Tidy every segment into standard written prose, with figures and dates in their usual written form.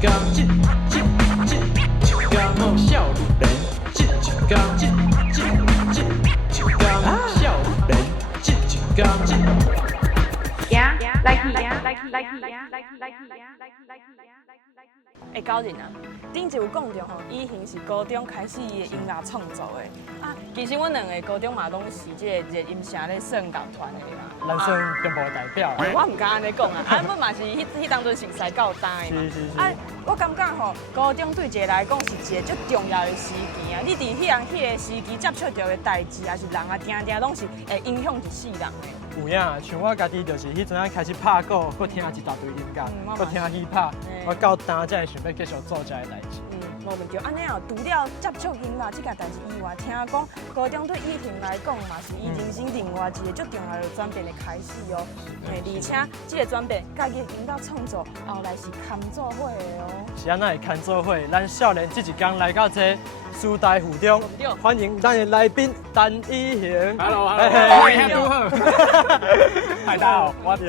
少年，一天，少年，一天。高人啊，頂一有講着吼，以前是高中開始伊的音樂創作的啊。其實阮兩個高中嘛，攏是這個熱音社咧算樂團的嘛。咱算中部代表。我唔敢安尼講啊，啊，阮嘛是迄當陣是使教單的嘛。是。啊，我感覺吼，高中對一個來講是一個足重要的時期啊。你佇迄個時期接觸到的代誌，還是人啊，定攏是會影響一世人的。有影，像我家己就是迄陣仔開始拍鼓，佮聽一大堆音樂，佮聽hip-hop，我到當才會想要繼續做這個代誌。無問題。安尼哦，除了接觸音樂這個代誌以外，聽講高中對依婷來講嘛，是伊人生另外一個足重要的轉變的開始哦。而且這個轉變，家己引導創作，後來是堪做伙的哦。是安那會堪做伙？咱少年這一天來到這師大附中，歡迎咱的來賓陳依瑩。Hello， 歡迎拄好。大家好，我是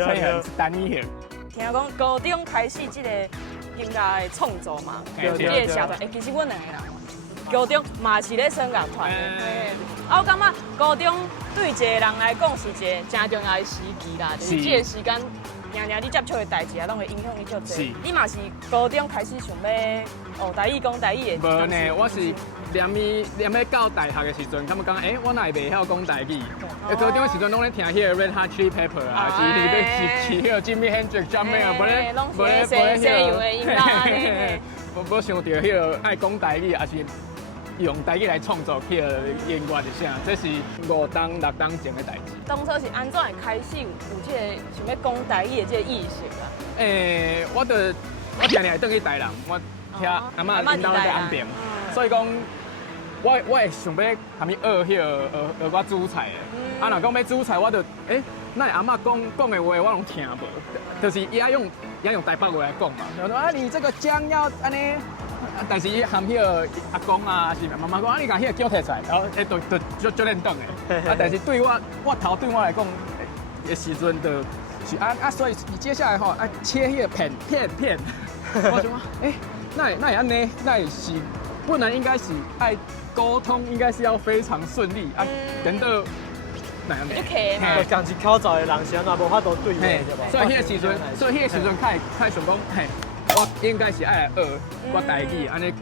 陳依瑩。聽講高中開始這個音樂的創作嘛，這個社團，其實阮兩個人高中嘛是咧算樂團的。啊，我感覺高中對一個人來講是一個真重要的時期啦，就是這個時間，你接觸的代誌啊，攏會影響你足濟。你嘛是高中開始想要學台語、講台語的？無呢，我是念咧到大學的時陣，他們講，我哪會袂曉講台語？高中的時陣攏咧聽迄個 Red Hot Chili Pepper 啊，是迄個 Jimi Hendrix 啥物啊，無咧西洋的音樂。我想到迄個愛講台語，也是用台語來創作迄個音樂一下，這是5檔6檔前的代誌。當初是安怎會開始有這個想要講台語的這個意識啊？我定定會轉去台南，我聽阿嬤領導在安平，所以講。我會想要含伊學我煮菜的，若講要煮菜，我就那阿嬤講的話我攏聽無，就是伊愛用台北話來講嘛。就說你這個薑要安尼，但是伊含迄個阿公啊，是媽媽講你把迄個薑摕出來，然後就練轉的。但是對我頭對我來講的時陣就是所以你接下來吼切迄個片，我想講那安尼，那是不能應該是愛。溝通應該是要非常順利啊，等到哪樣的？就講一口罩的人是安怎無法度對話，對吧？所以迄個時陣，開想講，我應該是愛學我台語，安尼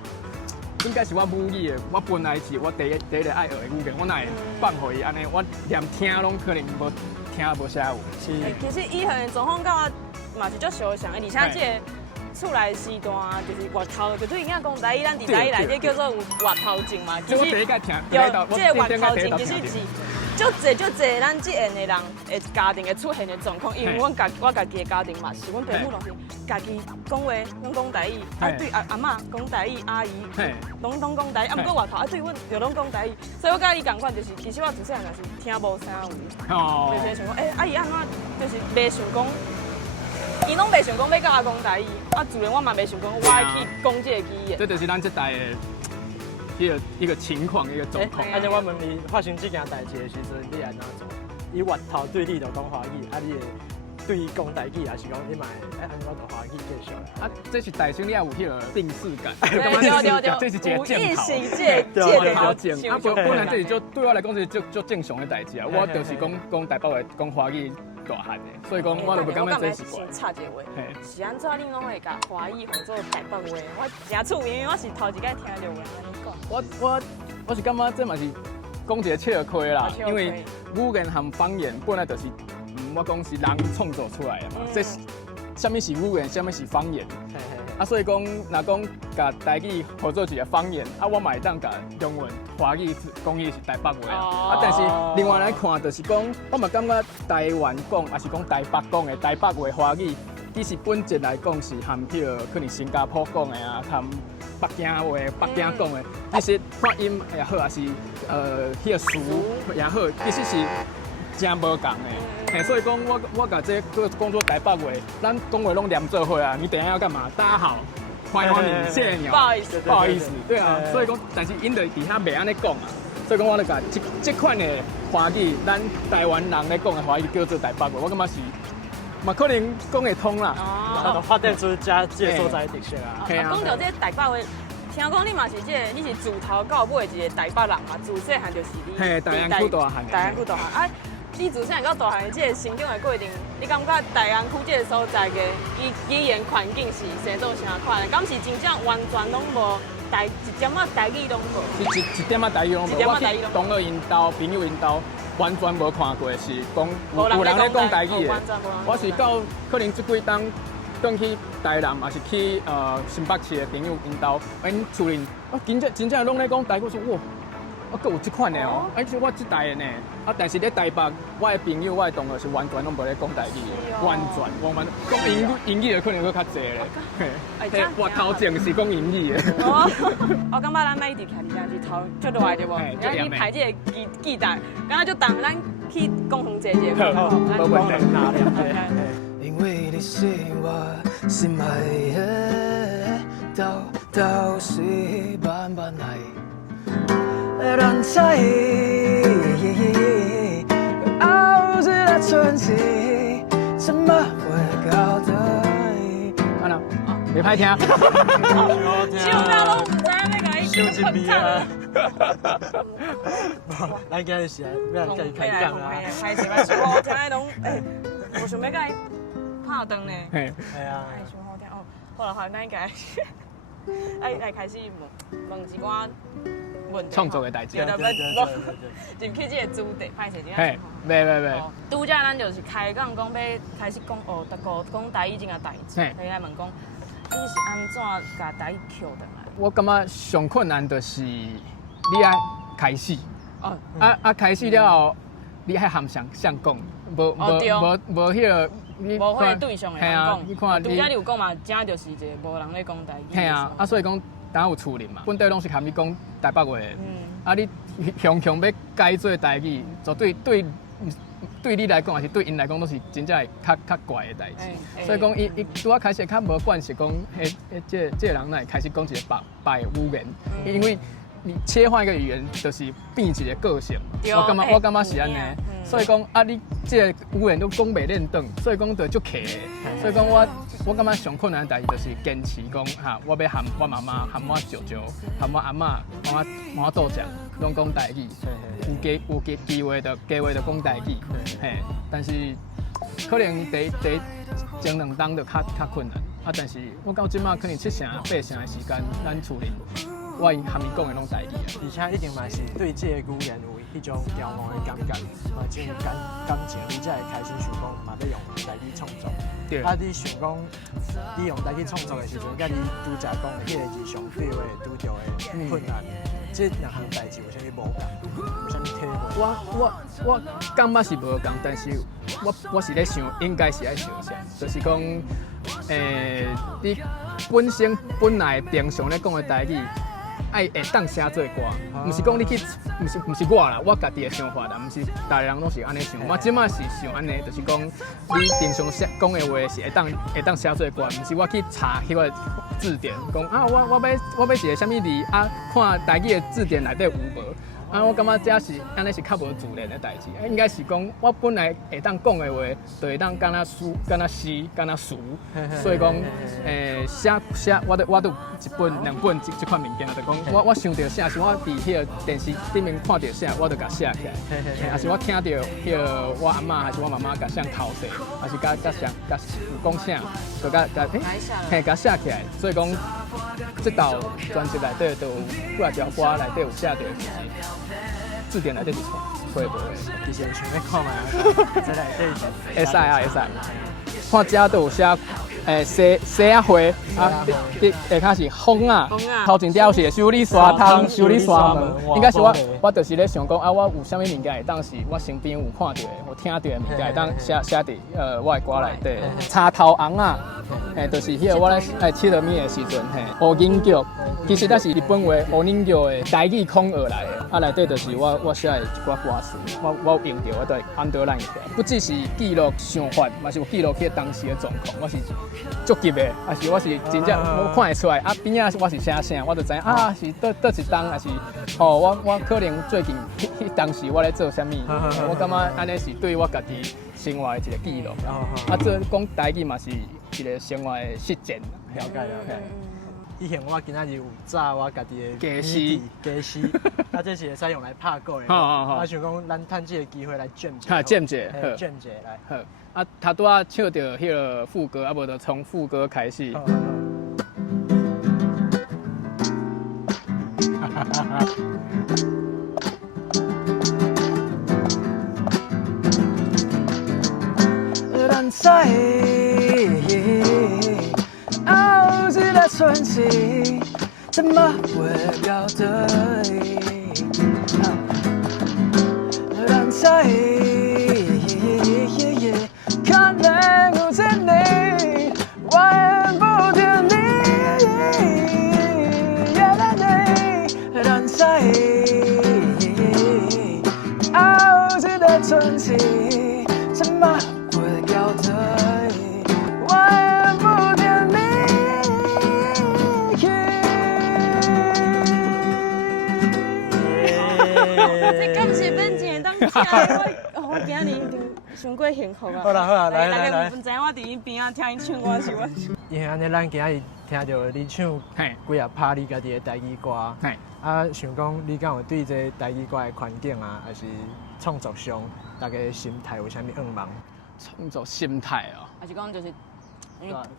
應該是我母語的，我本來是我第一個愛學的語言，我哪會放互伊安尼，我連聽攏可能無聽無寫有。是。其實以前的狀況甲我嘛是足相像的，而且這個。出來時段就是外頭，就對人家講台語，咱佇台語內底叫做有外頭症嘛。其實我第一個聽，有這個外頭症，其實是足濟咱這樣的人的家庭會出現的狀況。因為我家己的家庭嘛，是阮父母攏是家己講話，攏講台語，啊對阿嬤講台語，阿姨攏講台語，啊不過外頭啊對阮又攏講台語，所以我甲你共款，就是其實我自細漢就是聽無啥有。哦。就是想講，阿姨安怎就是袂想講。伊攏袂想講要甲我講台語，啊，自然我嘛袂想講我愛去講這個語言。這就是咱這代的一個情況，一個狀況。而且我問你發生這件代志的時陣，你安怎做？伊外頭對你就講華語，啊，你對伊講台語，還是講你嘛會安怎用華語繼續啦？啊，這是大兄你要有迄個定勢感。對，這是一個正頭。正頭。啊，本來這是就對我來講是就正常的代志啊。我就是講台北話，講華語。大漢的，所以講我就不感覺這是怪。先插一個話，是安怎恁攏會甲華語或者台北話？我真趣味，因為我是頭一擺聽到話安尼講。我是感覺這嘛是講一個笑虧啦，因為語言和方言本來就是我講是人創造出來的嘛。這是什麼是語言，什麼是方言？啊，所以講若講甲台語合作一個方言，啊，我嘛會當甲中文、華語講伊是台北話啊。但是另外來看，就是講，我嘛感覺台灣講，還是講台北講的台北話、華語，其實本質來講是含迄個可能新加坡講的啊，含北京話、北京講的，其實發音也好，還是迄個詞也好，其實是真無共的。所以講我甲這個講做台北話，咱講話攏連做伙啊。你等一下要幹嘛？大家好，歡迎你，謝謝你。不好意思，對啊。所以講，但是因在底下袂安尼講啊。所以講，我就甲這款的華語，咱台灣人咧講的華語叫做台北話，我感覺是嘛可能講會通啦。他都發展出這所在的特色啊。講到這個台北話，聽講你嘛是你是自頭到尾一個台北人嘛，自細漢就是你。嘿，大安區大漢。大安區大漢啊，你自細漢到大漢的這個成長的過程，你感覺大安區這個所在的語言環境是生做啥款的？敢是真正完全攏無一點仔台語攏無？一點仔台語攏無。我去同學因兜、朋友因兜，完全無看過是講有人咧講台語的。我是到可能這幾冬轉去台南，還是去新北市的朋友因兜，因厝裡真正攏咧講台語，說哇。我閣有這款的哦，而且我這代的呢，但是咧台北，我的朋友、我的同學是完全攏無咧講台語的，完全講英語的可能佫較濟咧。嘿，我頭前是講英語的。我感覺咱每一直徛佇遮日頭足熱對無？然後你排這個記帶，敢若就當咱去共同坐一個。好，無問題。因為你是我心愛的，到時慢慢來。人在熬着的春季，怎麼會搞得？安那，袂歹聽。笑咩攏唔知那個一句混唱。咱今日是要來開講啊！開始嘛，上好聽的攏我想要甲伊拍燈呢。嘿，係啊。上好聽哦，好了，咱應該來開始問一寡。創作的代志，對，入去這個主題，歹勢點。嘿，袂。拄則咱就是開講要開始講哦，講台語這個代志。你來問講，你是安怎甲台語撿倒來？我感覺上困難就是你愛開始，開始了後，你愛含上講，無迄個。無迄個對象的人講。你看，拄則你有講嘛，真就是一個無人咧講台語。嘿啊，所以講。當有厝人嘛，本地攏是含你講台北話的，你強要改做台語，就對你來講，還是對因來講，都是真正較怪的代志。所以講，伊拄仔開始較無慣勢講，這個人會開始講一個白語言，因為你切換一個語言，就是變一個個性。我感覺是安尼。所以講你這個語言都講袂練轉，所以講就足客的。所以講我感覺上困難的代志就是堅持講我要含我媽媽、含我舅舅、含我阿嬤、含我祖丈，攏講台語。有機會就講台語。嘿，但是可能第前兩冬就較困難。但是我到即馬可能7成8成的時間，咱厝裡我含伊講的攏台語。而且一定嘛是對這個語言有迄種驕傲的感覺，嘛種感情，你才會開始想講嘛要用台語創作。對。你想講你用台語創作的時陣，甲你拄則講的迄個日常對話拄着的困難，這兩項代志有啥物無共？有啥物體會？我感覺是無共，但是我是咧想，應該是愛想啥，就是講你本來平常咧講的台語。會當寫做歌，唔是講你去，唔是我啦，我家己的想法啦，唔是大家人攏是安尼想。我即馬是想安尼，就是講你平常講的話是會當寫做歌，唔是我去查迄個字典，講我要一個啥物字看台語的字典內底有無？我感覺這是安尼是較無自然的代志，應該是講我本來會當講的話，就會當敢若詩、敢若詩、敢若詞，所以講寫我都有一本兩本這款物件，就講我想到寫是我佇迄個電視頂面看到寫，我就甲寫起來，還是我聽到迄個我阿嬤還是我媽媽甲寫頭勢，還是甲有講啥，就甲寫起來，所以講這道專輯內底就有幾啊條歌內底有寫到字典內底是會無的，其實想要看啊，這內底會使啊，會使。看遮都有寫，西啊花啊，下骹是風啊，頭前條是修理沙灘、修理沙門，應該是我就是咧想講我有啥物物件會當是我身邊有看到的、有聽到的物件會當寫佇我的歌內底。插頭紅啊，就是迄個我咧七二米的時陣，烏銀腳，其實那是日本話烏銀腳的台語空而來的。啊，內底就是我寫的一寡歌詞，我有用到，我都會 underline 起來。不只是記錄想法，嘛是有記錄起當時的狀況。我是足急的，還是我是真正我看會出來啊，邊仔我是寫啥，我就知啊是倒一檔，還是哦我可能最近迄當時我咧做啥物，我感覺安尼是對我家己生活的一個記錄。啊，這講台語嘛是一個生活的實踐。了解。以前我今仔日有炸我家己的雞絲，啊，這是會使用來拍鼓的。我想講，咱趁這個機會來 jam 一下。jam 一下， jam 一下來。好，啊，他拄仔唱到迄個副歌，啊，無就從副歌開始。春季怎麼會搞得人在可能不見你，我也不見你，人在熬制的春季怎麼會搞得我今日一定傷過幸福啊！好啦，來，大家唔知我佇伊邊仔聽伊唱歌是我。因為安尼，咱今日聽到你唱幾啊拍你家己的台語歌，啊，想講你敢有對這台語歌的環境啊，還是創作上，大家心態有啥物願望？創作心態哦，還是講就是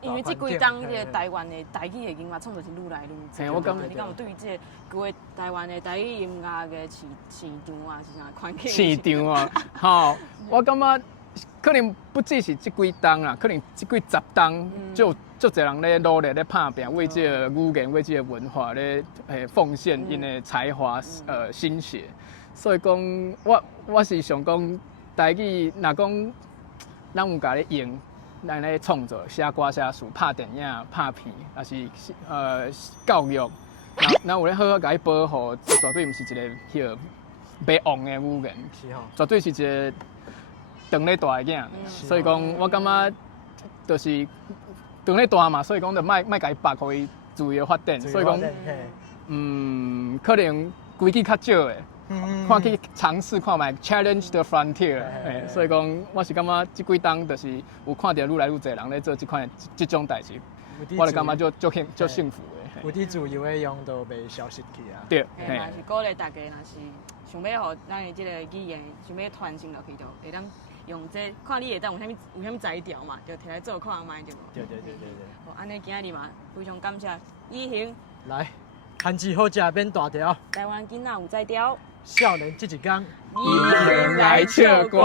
因為這幾當個台灣的台語的音樂創作是愈來愈多。我感覺你敢有對這個台灣的台語音樂的市場啊，是啥環境？市場啊，好，我感覺可能不只是這幾當啦，可能這幾十當就儕人咧努力咧打拼，為這個語言、為這個文化咧奉獻因的才華心血。所以講，我是想講台語，若講咱有甲咧用。咱咧創作、寫歌、寫詞、拍電影、拍片，也是教育，那有咧好好甲伊保護，絕對毋是一個迄個袂忘的語言，絕對是一個長咧大的囝。所以講，我感覺就是長咧大嘛，所以講就莫甲伊拔，互伊自由發展。所以講，可能規矩較少的。看去嘗試看覓 challenge the frontier， 所以講我是感覺這幾當就是有看到愈來愈多人咧做這種代志，我就感覺就幸福的。有啲自由的用都袂消失去啊。對，嘛是鼓勵大家，若是想要互咱的這個語言想要傳承落去，就會當用這看你會當有啥物才調嘛，就摕來做看賣就。對。好，安尼今日嘛非常感謝依行來，番薯好食變大條，台灣囡仔有才調。少年這一天，依行來唱歌。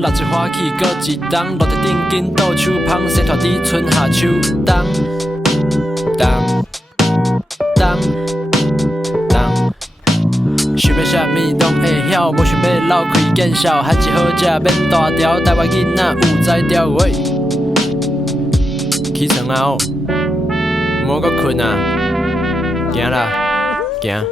落一花氣，擱一冬，落地頂緊倒手芳，生拖佇春夏秋冬。想要啥物攏會曉，無想要流開見笑，番薯好食免大條，台灣囡仔有才調喂。起床啊哦，毋好擱困啊，行啦，行。